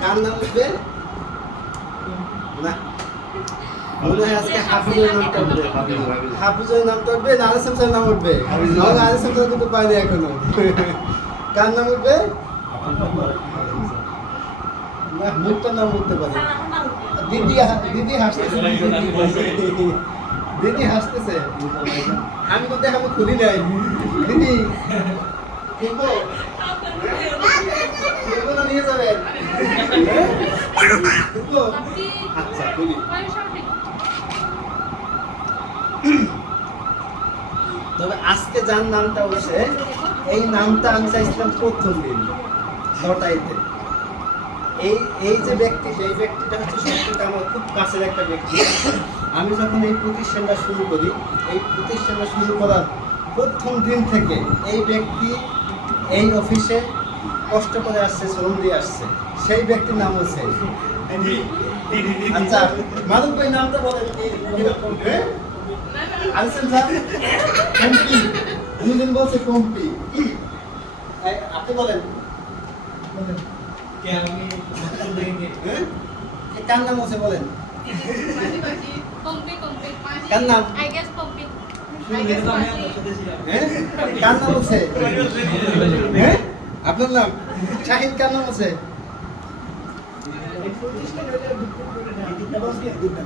কার নাম উঠবে না। মনে হয় আজকে হাফিজের নামটা উঠবে হাফিজের নামটা উঠবে না আলিস হামসার নাম উঠবে আমাকে আলিস কিন্তু পাইনি এখনও। কার নাম উঠবে না মুখটার নাম উঠতে পারে দিদি দিদি হাসতেছে দিদি। হাসতেছে। আমি তো দেখাবো খুলি নাই। দিদি কিনবো তবে আজকে যার নামটা উঠছে এই নামটা আমি চাইছিলাম প্রথম দিন লটাইতে এই এই যে ব্যক্তি এই ব্যক্তিটা হচ্ছে সত্যি আমার খুব কাছের একটা ব্যক্তি। আমি যখন এই প্রতিষ্ঠানটা শুরু করি, এই প্রতিষ্ঠানটা শুরু করার প্রথম দিন থেকে এই ব্যক্তি এই অফিসে কষ্ট করে আসছে, শ্রম দিয়ে আসছে। সেই ব্যক্তির নাম হচ্ছে আচ্ছা মাধব ভাই নামটা বলেন? আলিসান স্যার? কম্পি। দুদিন বলছে কম্পি। আপনি বলেন? কার নাম আছে বলেন? কার নাম? কার নাম আছে হ্যাঁ আপনার নাম? শাহিদ কার নাম আছে جدا جدا